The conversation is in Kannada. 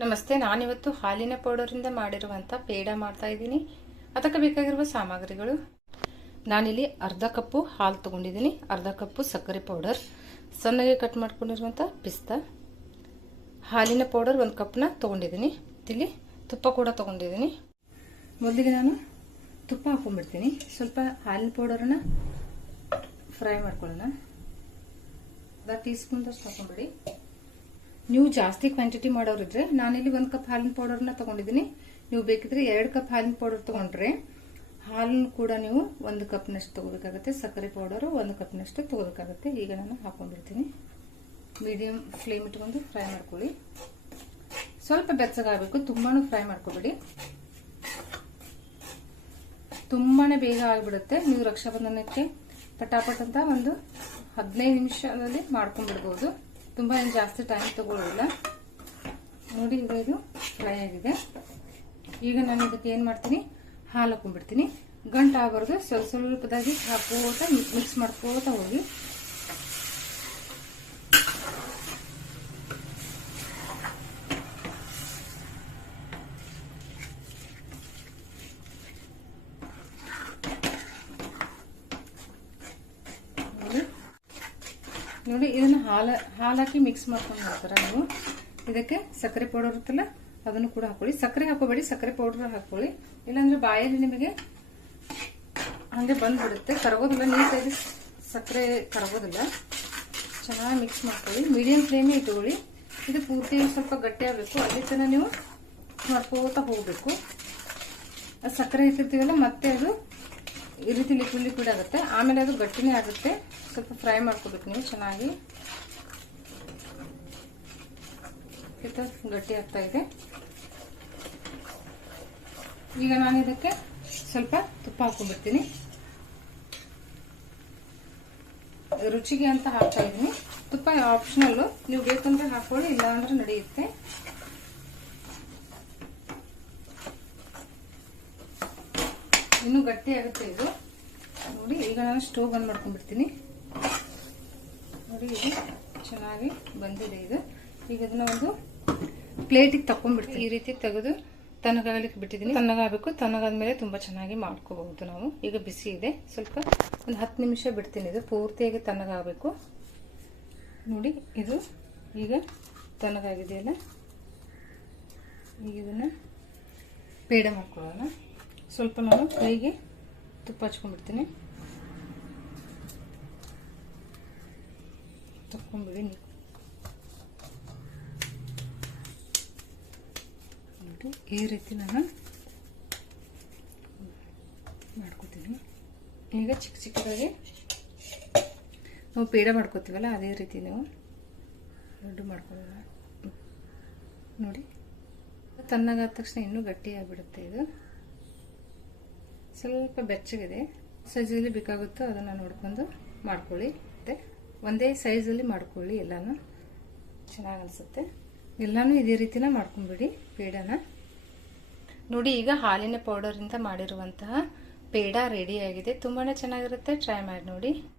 ನಮಸ್ತೆ, ನಾನಿವತ್ತು ಹಾಲಿನ ಪೌಡರಿಂದ ಮಾಡಿರುವಂಥ ಪೇಡ ಮಾಡ್ತಾ ಇದ್ದೀನಿ. ಅದಕ್ಕೆ ಬೇಕಾಗಿರುವ ಸಾಮಗ್ರಿಗಳು. ನಾನಿಲ್ಲಿ ಅರ್ಧ ಕಪ್ಪು ಹಾಲು ತೊಗೊಂಡಿದ್ದೀನಿ. ಅರ್ಧ ಕಪ್ಪು ಸಕ್ಕರೆ ಪೌಡರ್. ಸಣ್ಣಗೆ ಕಟ್ ಮಾಡ್ಕೊಂಡಿರುವಂಥ ಪಿಸ್ತಾ. ಹಾಲಿನ ಪೌಡರ್ ಒಂದು ಕಪ್ನ ತೊಗೊಂಡಿದ್ದೀನಿ. ಇಲ್ಲಿ ತುಪ್ಪ ಕೂಡ ತೊಗೊಂಡಿದ್ದೀನಿ. ಮೊದಲಿಗೆ ನಾನು ತುಪ್ಪ ಹಾಕೊಂಡ್ಬಿಡ್ತೀನಿ. ಸ್ವಲ್ಪ ಹಾಲಿನ ಪೌಡರನ್ನ ಫ್ರೈ ಮಾಡ್ಕೊಳ್ಳೋಣ. ಅರ್ಧ ಟೀ ಸ್ಪೂನ್ದಷ್ಟು ಹಾಕೊಂಡ್ಬಿಡಿ. ನೀವು ಜಾಸ್ತಿ ಕ್ವಾಂಟಿಟಿ ಮಾಡೋರಿದ್ರೆ ನಾನಿಲ್ಲಿ ಒಂದು ಕಪ್ ಹಾಲಿನ ಪೌಡರ್ನ ತಗೊಂಡಿದ್ದೀನಿ ನೀವು ಬೇಕಿದ್ರೆ ಎರಡು ಕಪ್ ಹಾಲಿನ ಪೌಡರ್ ತಗೊಂಡ್ರೆ ಹಾಲನ್ನು ಕೂಡ ನೀವು ಒಂದು ಕಪ್ನಷ್ಟು ತಗೋಬೇಕಾಗುತ್ತೆ. ಸಕ್ಕರೆ ಪೌಡರು ಒಂದು ಕಪ್ನಷ್ಟು ತಗೋಬೇಕಾಗುತ್ತೆ. ಈಗ ನಾನು ಹಾಕೊಂಡಿರ್ತೀನಿ. ಮೀಡಿಯಂ ಫ್ಲೇಮ್ ಇಟ್ಕೊಂಡು ಫ್ರೈ ಮಾಡ್ಕೊಳ್ಳಿ. ಸ್ವಲ್ಪ ಬೆಚ್ಚಗಾಗಬೇಕು. ತುಂಬಾ ಫ್ರೈ ಮಾಡ್ಕೋಬೇಡಿ. ತುಂಬಾನೇ ಬೇಗ ಆಗಿಬಿಡುತ್ತೆ. ನೀವು ರಕ್ಷಾಬಂಧನಕ್ಕೆ ಪಟಾಪಟ್ ಅಂತ ಒಂದು ಹದಿನೈದು ನಿಮಿಷದಲ್ಲಿ ಮಾಡ್ಕೊಂಡ್ಬಿಡ್ಬೋದು. ತುಂಬ ಏನು ಜಾಸ್ತಿ ಟೈಮ್ ತಗೊಳ್ಳಿಲ್ಲ ನೋಡಿ ಈಗ ಇದು ಫ್ರೈ ಆಗಿದೆ. ಈಗ ನಾನು ಇದಕ್ಕೆ ಏನು ಮಾಡ್ತೀನಿ? ಹಾಲು ಹಾಕೊಂಡ್ಬಿಡ್ತೀನಿ. ಗಂಟು ಆಗಬಾರ್ದು ಸ್ವಲ್ಪ ಸ್ವಲ್ಪದಾಗಿ ಹಾಕೋತ ಮಿಕ್ಸ್ ಮಾಡ್ಕೋತ ಹೋಗಿ ನೋಡಿ ನೋಡಿ, ಇದನ್ನು ಹಾಲ ಹಾಕಿ ಮಿಕ್ಸ್ ಮಾಡ್ಕೊಂಡು ಮಾಡ್ತಾರೆ ನೀವು? ಇದಕ್ಕೆ ಸಕ್ಕರೆ ಪೌಡರ್ ಇರುತ್ತಲ್ಲ, ಅದನ್ನು ಕೂಡ ಹಾಕೊಳ್ಳಿ. ಸಕ್ಕರೆ ಹಾಕೋಬೇಡಿ ಸಕ್ಕರೆ ಪೌಡರ್ ಹಾಕೊಳ್ಳಿ ಇಲ್ಲಾಂದ್ರೆ ಬಾಯಲ್ಲಿ ನಿಮಗೆ ಹಂಗೆ ಬಂದ್ಬಿಡುತ್ತೆ. ಕರಗೋದಿಲ್ಲ ನೀಟಾಗಿ ಸಕ್ಕರೆ ಕರಗೋದಿಲ್ಲ. ಚೆನ್ನಾಗಿ ಮಿಕ್ಸ್ ಮಾಡ್ಕೊಳ್ಳಿ. ಮೀಡಿಯಂ ಫ್ಲೇಮೇ ಇಟ್ಕೊಳ್ಳಿ. ಇದು ಪೂರ್ತಿ ಸ್ವಲ್ಪ ಗಟ್ಟಿ ಆಗಬೇಕು. ತನಕ ನೀವು ಮಾಡ್ಕೋತಾ ಹೋಗಬೇಕು. ಸಕ್ಕರೆ ಇಟ್ಟಿರ್ತೀವಲ್ಲ, ಮತ್ತೆ ಅದು ಈ ರೀತಿ ಲಿಕ್ವಿಡ್ ಲಿಕ್ವಿಡ್ ಆಗುತ್ತೆ. ಆಮೇಲೆ ಅದು ಗಟ್ಟಿನೇ ಆಗುತ್ತೆ. ಸ್ವಲ್ಪ ಫ್ರೈ ಮಾಡ್ಕೋಬೇಕು ನೀವು, ಚೆನ್ನಾಗಿ. ಗಟ್ಟಿ ಆಗ್ತಾ ಇದೆ. ಈಗ ನಾನು ಇದಕ್ಕೆ ಸ್ವಲ್ಪ ತುಪ್ಪ ಹಾಕೊಂಡ್ಬಿಡ್ತೀನಿ. ರುಚಿಗೆ ಅಂತ ಹಾಕ್ತಾ ಇದ್ದೀನಿ ತುಪ್ಪ ಆಪ್ಷನಲ್ಲು ನೀವು ಬೇಕಂದ್ರೆ ಹಾಕೊಳ್ಳಿ ಇಲ್ಲ ಅಂದ್ರೆ ನಡೆಯುತ್ತೆ. ಇನ್ನೂ ಗಟ್ಟಿ ಆಗುತ್ತೆ ಇದು. ನೋಡಿ, ಈಗ ನಾನು ಸ್ಟೋವ್ ಬಂದ್ ಮಾಡ್ಕೊಂಡ್ಬಿಡ್ತೀನಿ. ನೋಡಿ, ಇದು ಚೆನ್ನಾಗಿ ಬಂದಿದೆ ಇದು. ಈಗ ಇದನ್ನ ಒಂದು ಪ್ಲೇಟಿಗೆ ತಕೊಂಡ್ಬಿಡ್ತೀನಿ ಈ ರೀತಿ ತೆಗೆದು ತಣ್ಣಗಾಗಲಿಕ್ಕೆ ಬಿಟ್ಟಿದ್ದೀನಿ. ತಣ್ಣಗಾಗಬೇಕು. ತಣ್ಣಗಾದ್ಮೇಲೆ ತುಂಬ ಚೆನ್ನಾಗಿ ಮಾಡ್ಕೋಬಹುದು ನಾವು. ಈಗ ಬಿಸಿ ಇದೆ. ಸ್ವಲ್ಪ ಒಂದು ಹತ್ತು ನಿಮಿಷ ಬಿಡ್ತೀನಿ ಇದು. ಪೂರ್ತಿಯಾಗಿ ತಣ್ಣಗಾಗಬೇಕು. ನೋಡಿ, ಇದು ಈಗ ತಣ್ಣಗಾಗಿದೆಯಲ್ಲ? ಈಗ ಇದನ್ನು ಪೇಡ ಮಾಡ್ಕೊಳ್ಳೋಣ. ಸ್ವಲ್ಪ ನಾನು ಕೈಗೆ ತುಪ್ಪ ಹಚ್ಕೊಂಡ್ಬಿಡ್ತೀನಿ. ತಕ್ಕೊಂಡ್ಬಿಡಿ ನೀವು ನೋಡಿ, ಈ ರೀತಿ ನಾನು ಮಾಡ್ಕೋತೀನಿ. ಈಗ ಚಿಕ್ಕ ಚಿಕ್ಕದಾಗಿ ನಾವು ಪೇಡ ಮಾಡ್ಕೋತೀವಲ್ಲ, ಅದೇ ರೀತಿ ನೀವು ದೊಡ್ಡ ಮಾಡ್ಕೊಳ್ಳೋಣ. ನೋಡಿ, ತಣ್ಣಗಾದ ತಕ್ಷಣ ಇನ್ನೂ ಗಟ್ಟಿ ಆಗಿಬಿಡುತ್ತೆ ಇದು. ಸ್ವಲ್ಪ ಬೆಚ್ಚಗಿದೆ. ಸೈಜಲ್ಲಿ ಬೇಕಾಗುತ್ತೋ ಅದನ್ನು ನೋಡ್ಕೊಂಡು ಮಾಡ್ಕೊಳ್ಳಿ. ಮತ್ತು ಒಂದೇ ಸೈಜಲ್ಲಿ ಮಾಡ್ಕೊಳ್ಳಿ ಎಲ್ಲಾನು. ಚೆನ್ನಾಗಿ ಅನಿಸುತ್ತೆ. ಎಲ್ಲಾನು ಇದೇ ರೀತಿನ ಮಾಡ್ಕೊಂಬಿಡಿ ಪೇಡನ. ನೋಡಿ, ಈಗ ಹಾಲಿನ ಪೌಡರಿಂದ ಮಾಡಿರುವಂತಹ ಪೇಡ ರೆಡಿ ಆಗಿದೆ. ತುಂಬಾ ಚೆನ್ನಾಗಿರುತ್ತೆ. ಟ್ರೈ ಮಾಡಿ ನೋಡಿ.